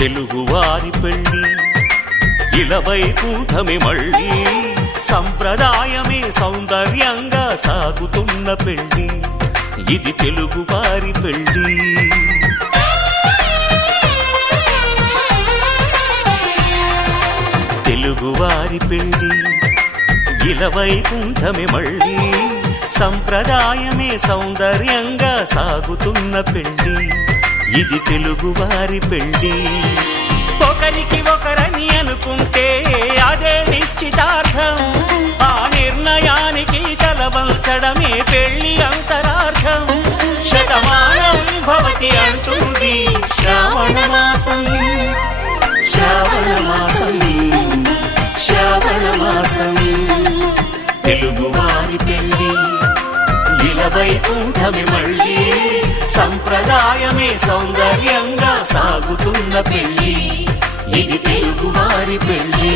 తెలుగువారి పెళ్ళి ఇలవైకుంఠమే మళ్ళీ సంప్రదాయమే సౌందర్యంగా సాగుతున్న పెళ్ళి ఇది తెలుగువారి పెళ్ళి తెలుగువారి పెళ్ళి ఇలవైకుంఠమే మళ్ళీ సంప్రదాయమే సౌందర్యంగా సాగుతున్న పెళ్ళి ఇది తెలుగువారి పెళ్ళి ఒకరికి ఒకరని అనుకుంటే అదే నిశ్చితార్థం ఆ నిర్ణయానికి తలవంచడమే పెళ్లి అంతరార్థం శతమానం భవతి అంటుంది శ్రావణ మాసం శ్రావణ మాసం శ్రావణ మాసం తెలుగువారి పెళ్ళి ఇలవైకుంఠమే మళ్ళీ సంప్రదాయమే సౌందర్యంగా సాగుతున్న పెళ్ళి ఇది తెలుగువారి పెళ్ళి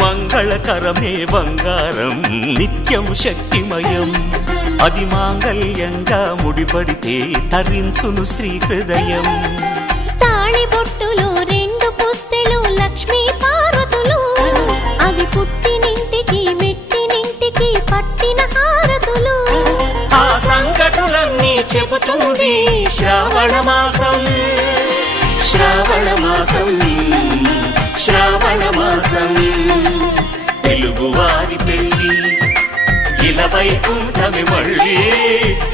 మంగళకరమే బంగారం నిత్యం శక్తిమయం అది మాంగళ్యంగా ముడిపడితే తరించును స్త్రీ హృదయం తాళిబొట్టులో రెండు పుస్తెలు లక్ష్మీ పార్వతులు అవి పుట్టినింటికి మెట్టినింటికి పట్టిన హారతులు ఆ సంకటులన్నీ చెబుతుంది శ్రావణ మాసం శ్రావణ మాసం శ్రావణ మాసం తెలుగువారి పెళ్ళి ఇలవైకుంఠమే మళ్ళీ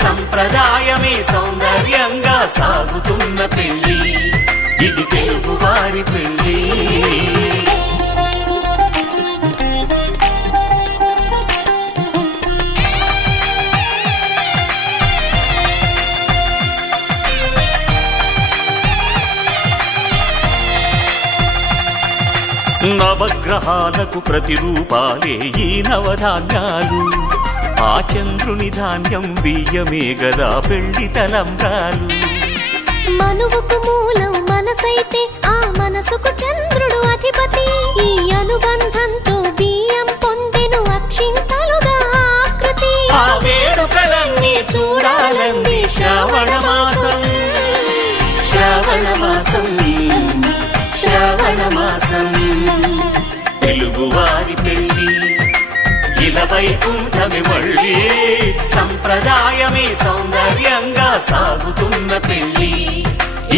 సంప్రదాయమే సౌందర్యంగా సాగుతున్న పెళ్ళి ఇది తెలుగువారి పెళ్ళి నవగ్రహాలకు ప్రతిరూపాలే ఈ నవధాన్యాలు ఆ చంద్రుని ధాన్యం బియ్యమే గదా పెళ్లి తలంబ్రాలు మనువుకు మూలం మనసైతే ఆ మనసుకు చంద్రుడు అధిపతి ఈ అనుబంధంతో బియ్యం పొందెను అక్షింతలుగా ఆకృతి ఆ వేడుకలన్నీ చూడాలంది శ్రావణ మాసం శ్రావణ మాసం శ్రావణ మాసం తెలుగువారి పెళ్ళి ఇలవైకుంఠమే మళ్ళీ సంప్రదాయమే సౌందర్యంగా సాగుతున్న పెళ్ళి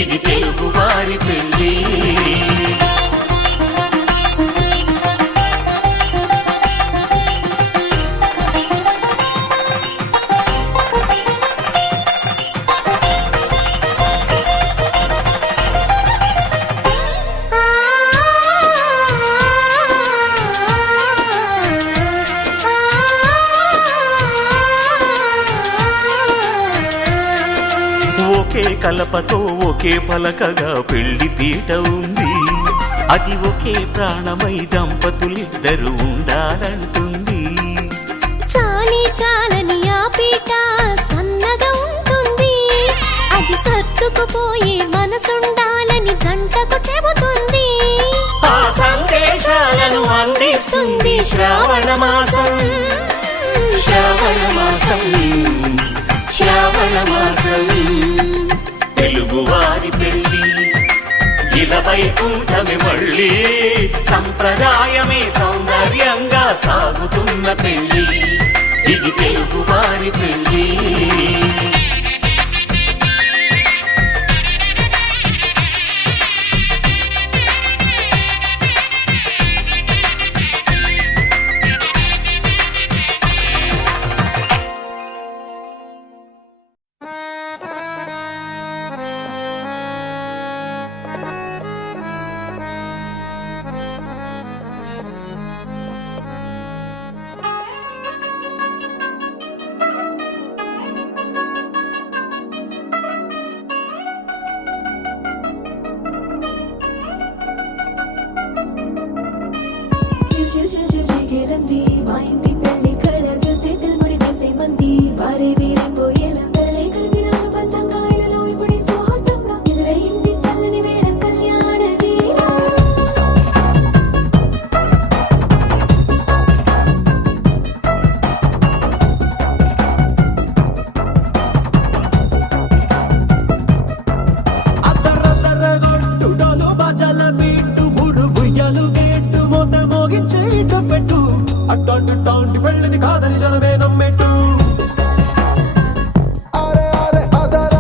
ఇది తెలుగువారి పెళ్ళి ఒకే కలపతో ఒకే పలకగా పెళ్లి పీట ఉంది అది ఒకే ప్రాణమై దంపతులిద్దరూ ఉండాలంటుంది చాలి చాలని ఆ పీట సన్నగా ఉంటుంది అది సర్దుకుపోయే మనసుండాలని జంటకు చెబుతుంది ఆ సందేశాలను అందిస్తుంది శ్రావణ మాసం శ్రావణ మాసం శ్రావణ మాసం తెలుగువారి పెళ్ళి ఇలవైకుంఠమే మళ్ళీ సంప్రదాయమే సౌందర్యంగా సాగుతున్న పెళ్ళి ఇది తెలుగువారి పెళ్ళి అట్టాంటి పెళ్ళిది కాదని జనమే నమ్మెట్టు అరే అరే అదర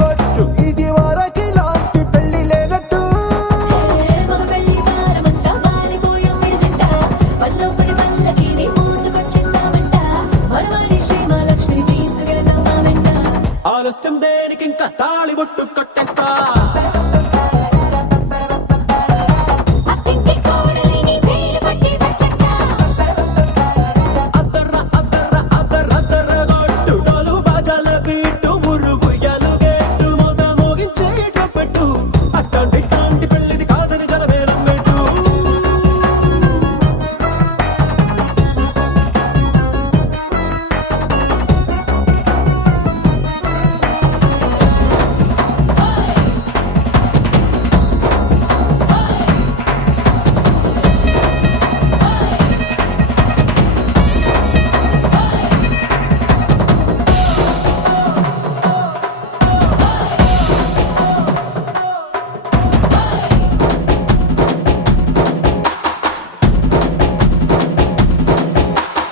గొట్టు ఇది వరకి లాంటి పెళ్లి లేనట్టు మగ పెళ్లి వారమంతా వాలిపోయమ్మిడిదంట పల్లోపడి పల్లకిని మోసుకొచ్చేస్తామంట మరవాడి శ్రీమహాలక్ష్మిని తీసుకెళ్దామా వెంట ఆలస్యం దేనికి ఇంకా తాళి బొట్టు కట్టేస్తా అత్తింటి కోడలిని వేలు పట్టి వచ్చేస్తా అదర గొట్టు డోలు బాజాల బీటు మురుగు ఎలుగెట్టు మొద మోగించేటప్పుడు అట్టాంటి పెళ్ళిది కాదని జనమే నమ్మెట్టు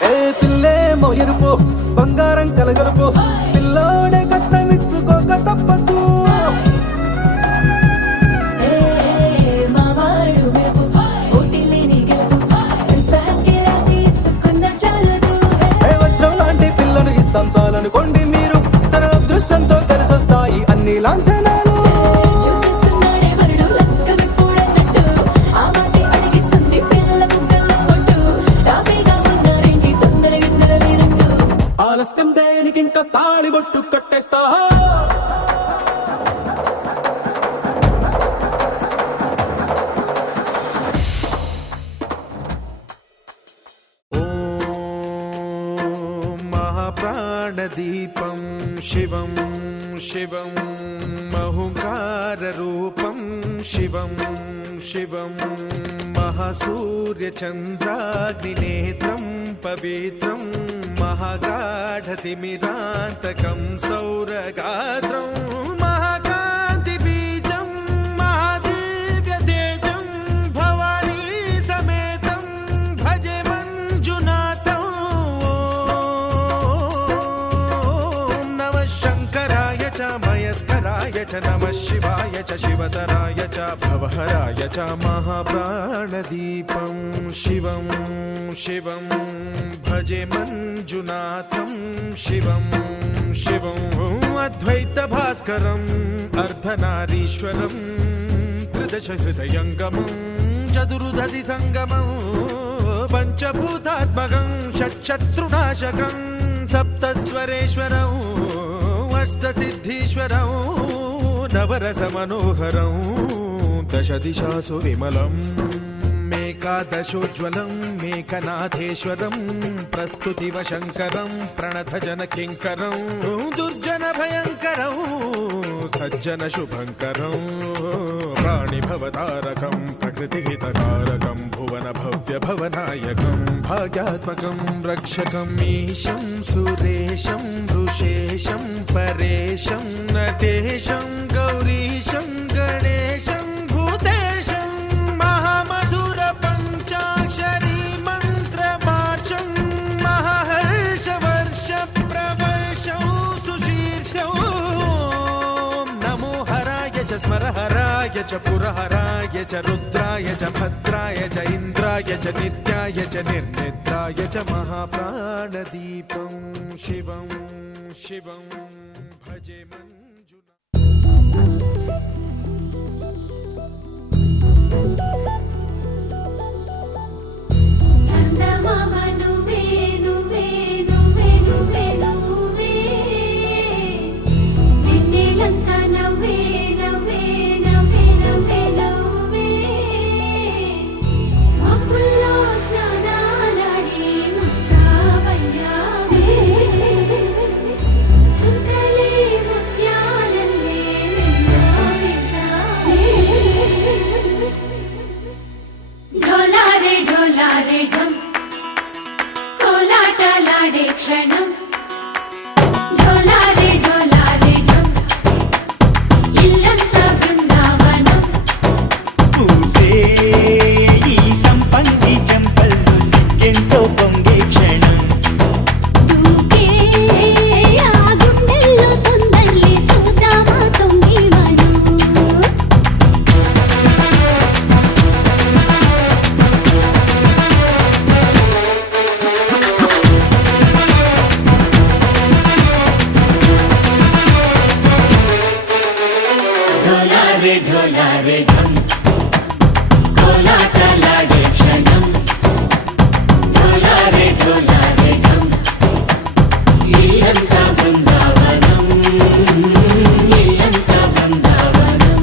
ఏ పిల్లేమో ఎరుపు బంగారం కలగలుపు పిల్లోడే కట్నమిచ్చుకోక తప్పదు మా వాడు మెరుపు ఓటిల్లేని గెలుపు సెన్సార్కి రాసి ఇచ్చుకున్న చాలదు ఏ వచ్చం లాంటి పిల్లను ఇస్తాం చాలనుకోండి మీరు తన అదృష్టంతో కలిసొస్తాయి అన్ని లాంఛనాలు చూసిస్తున్నాడే వరుడు లక్క విప్పుడన్నట్టు ఆ మాటే అడిగిస్తుంది పిల్ల ముగ్గల్లో కొట్టు తాపీగా ఉన్నారేంటి తొందర విందర లేనట్టు ఆలస్యం దేనికి ఇంకా తాళి బొట్టు కట్టేస్తా महाप्राणदीपं शिवं शिवं महुकाररूपं शिवं शिवं महासूर्यचन्द्राग्निनेत्रं पवित्रं महागाढतिमिरान्तकं सौरगात्रं महाकान्तिबीजं महादिव्यतेजं भवानी समेतं भजे मञ्जुनाथं ॐ नमः शङ्कराय च मयस्कराय च नमः शिवाय च शिवतराय च भवहराय च महाप्राणदीपं शिवं शिवं भजे मञ्जुनाथं शिवं शिवं अद्वैतभास्करम् अर्धनारीश्वरं त्रिदशहृदयङ्गमं चतुर्दधि सङ्गमं पञ्चभूतात्मकं षट्शत्रुनाशकं सप्तस्वरेश्वरम् अष्टसिद्धीश्वरं नवरसमनोहरं दशदिशासु विमलम् मेकादशोज्ज्वलं मेकनाथेश्वरं प्रस्तुतिवशङ्करं प्रणतजनकिङ्करं दुर्जनभयङ्करं सज्जनशुभङ्करं प्राणिभवतारकं प्रकृतिहितकारकं भुवनभव्यभवनायकं भाग्यात्मकं रक्षकम् ईशं सुरेशं ऋषेशं परेशं नटेशं गौरीशं गणेशं भूतेशं महामधुरपञ्चाक्षरी मन्त्रमार्चं महाहर्षवर्षप्रवर्षं सुशीर्षं नमो हराय च स्मरहराय च पुरहराय च रुद्राय च भद्राय च इन्द्राय च नित्याय च निर्निद्राय च महाप्राणदीपं शिवं शिवं भजे मञ्जुनाथं చందమామ నువ్వే నువ్వే నువ్వే నువ్వే నువ్వే వెన్నెలంతా నవ్వే నవ్వే నవ్వే నవ్వే నవ్వే మబ్బుల్లో స్నానాలాడి ముస్తాబయ్యావే చుక్కలే ముత్యాలల్లే వెన్నవేశావే ढोला रे ढोला रे ढम खोला రే ఢమ్ కోలాటలాడే క్షణం ఢోలా రే ఢమ్ ఇల్లంతా బృందావనం ఇల్లంతా బృందావనం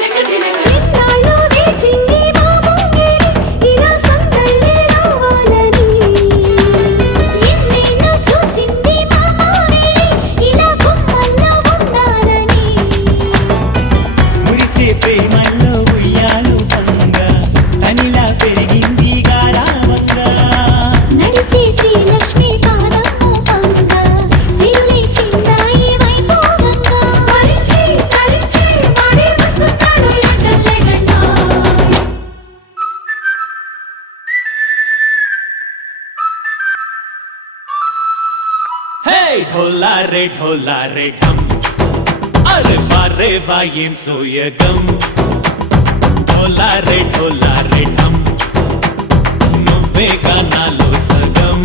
ఎన్నాళ్ళు వేచింది మా ముంగిరి ఇలా సందళ్ళే రావాలని ఎన్నేళ్ళు చూసింది మా మావేడి ఇలా గుమ్మల్లో ఉండాలని మురిసే ప్రేమల్లో ఉయ్యాలు పంగా తనిలా పెరిగింది గారావంగా నడిచే శ్రీలక్ష్మి పాదము పంగా సిరులే చిందాయి వైభోగంగా మరిచి వాడే వస్తున్నాడు ఎండలే గండా హే ఢోలా రే ఢమ్ అరే వా ఏం సోయగం ఢోలా రే ఢమ్ నువ్వే గానాలో సగం